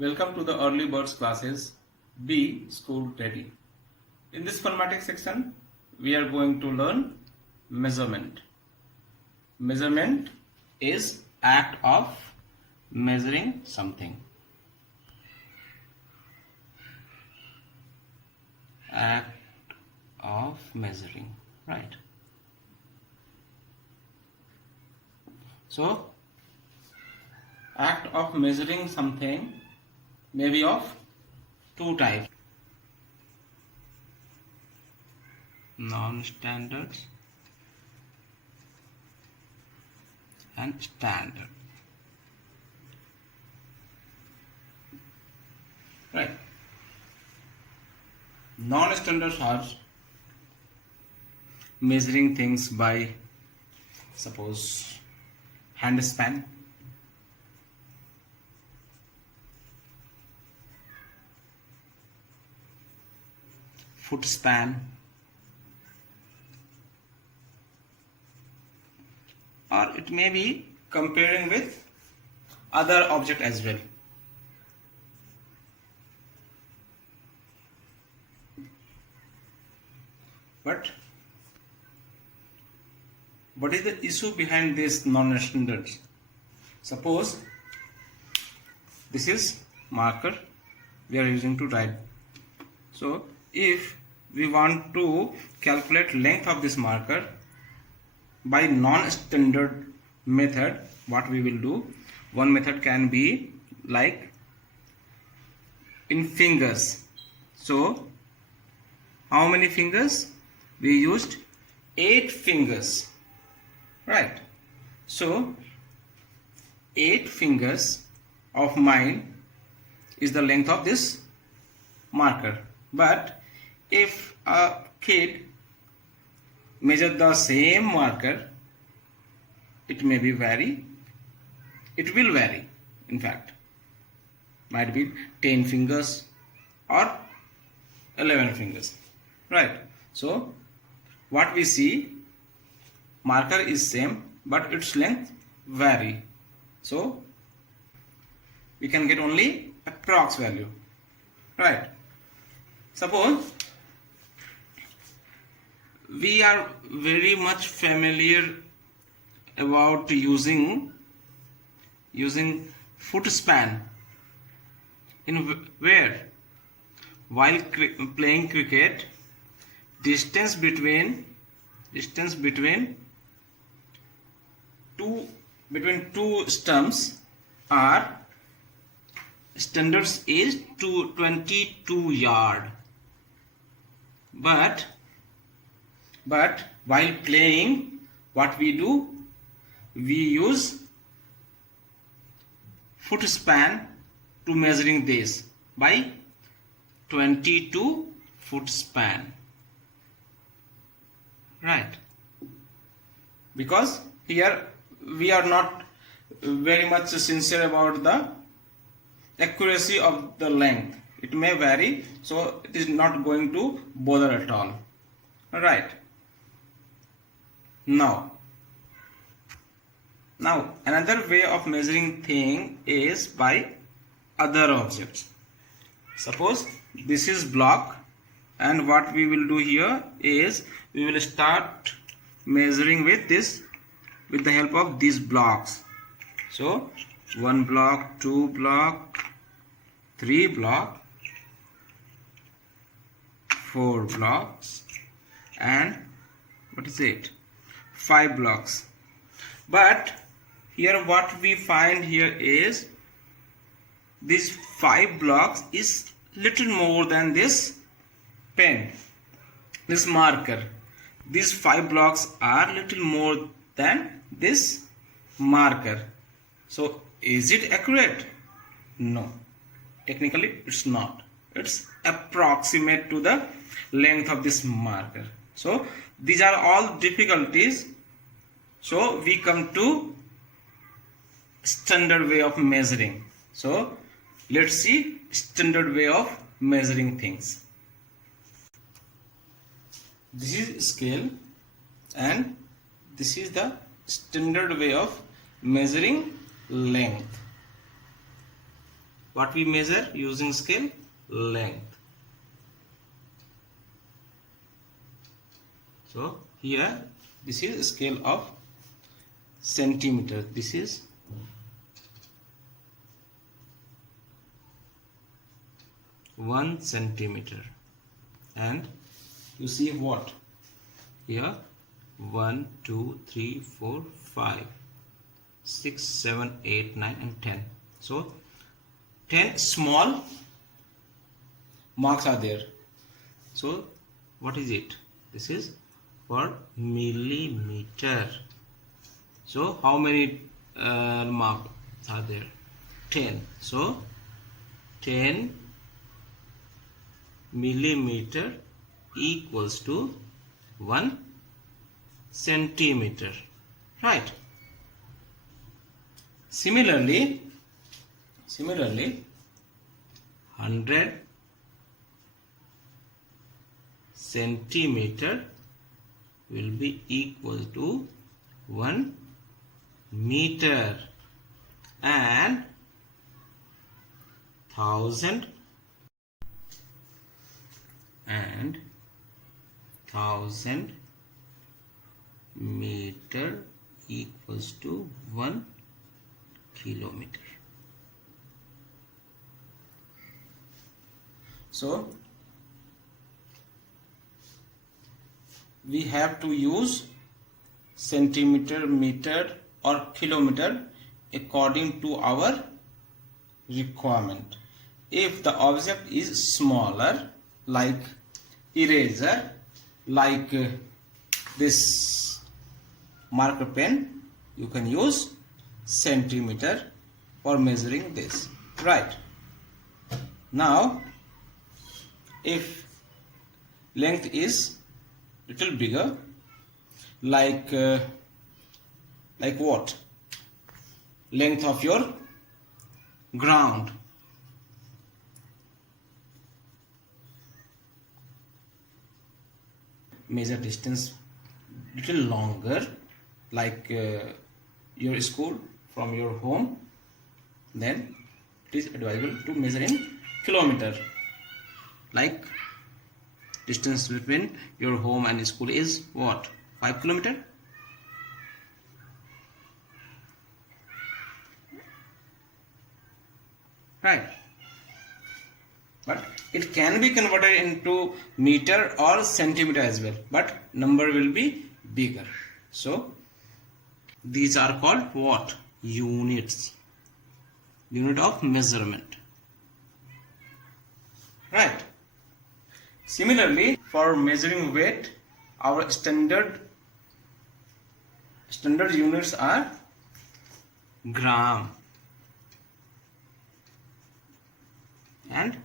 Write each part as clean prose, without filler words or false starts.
Welcome to the Early Birds classes. Be school ready. In this formatting section, we are going to learn measurement. Measurement is act of measuring something. Act of measuring, right? So, act of measuring something may be of two types: non-standard and standard. Right. Non-standards are measuring things by, suppose, hand span, foot span, or it may be comparing with other object as well. But what is the issue behind this non-standards? Suppose this is marker we are using to write. So if we want to calculate length of this marker by non-standard method, what we will do? One method can be like in fingers. So how many fingers? We used 8 fingers, right? So 8 fingers of mine is the length of this marker. But if a kid measure the same marker, it may be vary. It will vary. In fact, might be 10 fingers or 11 fingers, right? So what we see, marker is same but its length vary. So we can get only approx value, right? Suppose we are very much familiar about using foot span in where while playing cricket, distance between two stumps are standards is 22 yard. But while playing, what we do? We use foot span to measuring this by 22 foot span, right? Because here we are not very much sincere about the accuracy of the length. It may vary, so it is not going to bother at all. Alright. Now another way of measuring thing is by other objects. Suppose this is block, and what we will do here is we will start measuring with this with the help of these blocks. So 1 block, 2 block, 3 block, 4 blocks, and what is it? 5 blocks. But here what we find here is these 5 blocks is little more than this pen, this marker. These 5 blocks are little more than this marker. So is it accurate? No. Technically it's not. It's approximate to the length of this marker. So these are all difficulties. So we come to standard way of measuring. So let's see standard way of measuring things. This is scale and this is the standard way of measuring length. what we measure using scale? Length. So here this is a scale of centimeter. This is 1 centimeter, and you see what here? 1, 2, 3, 4, 5, 6, 7, 8, 9 and 10. So 10 small marks are there. So what is it? This is for millimeter. So how many marks are there? 10. So 10 millimeter equals to 1 centimeter, right? Similarly 100 centimeter will be equal to 1 meter, and 1000 meter equals to 1 kilometer. So we have to use centimeter, meter or kilometer according to our requirement. If the object is smaller, like eraser, like this marker pen, you can use centimeter for measuring this, right? Now if length is little bigger, like what? Length of your ground. Measure distance little longer, like your school from your home, then it is advisable to measure in kilometer. Like distance between your home and school is what? 5 kilometer. Right? But it can be converted into meter or centimeter as well, but number will be bigger. So these are called what? Units. Unit of measurement. Right? Similarly, for measuring weight, our standard units are gram and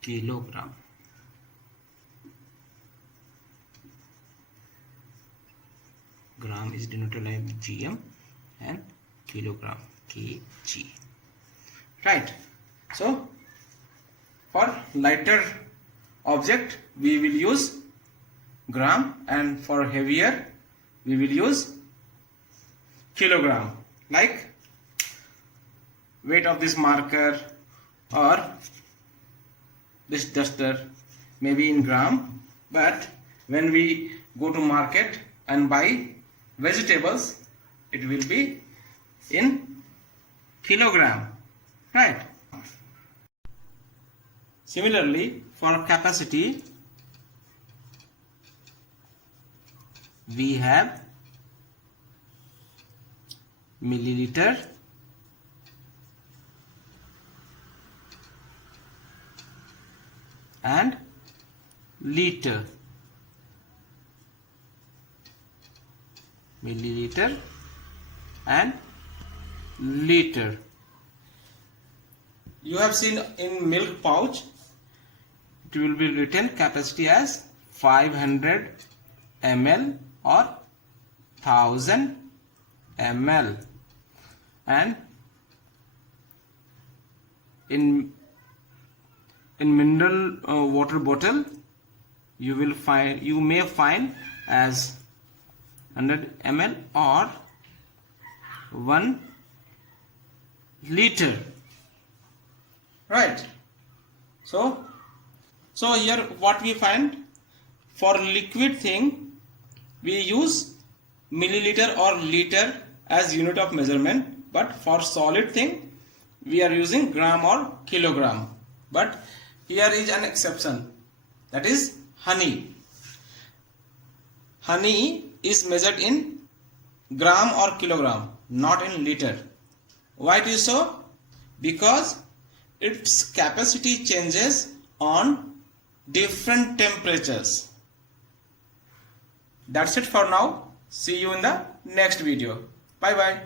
kilogram. Gram is denoted by gm and kilogram kg. Right? So for lighter object we will use gram, and for heavier we will use kilogram. Like weight of this marker or this duster may be in gram, but when we go to market and buy vegetables, it will be in kilogram, right? Similarly, for capacity, we have milliliter, and liter. Milliliter and liter. You have seen in milk pouch, it will be written capacity as 500 ml or 1000 ml, and in mineral water bottle you may find as 100 ml or 1 liter. right? So here what we find, for liquid thing we use milliliter or liter as unit of measurement, but for solid thing we are using gram or kilogram. But here is an exception, that is honey. Honey is measured in gram or kilogram, not in liter. Why it is so? Because its capacity changes on different temperatures. That's it for now. See you in the next video. Bye bye.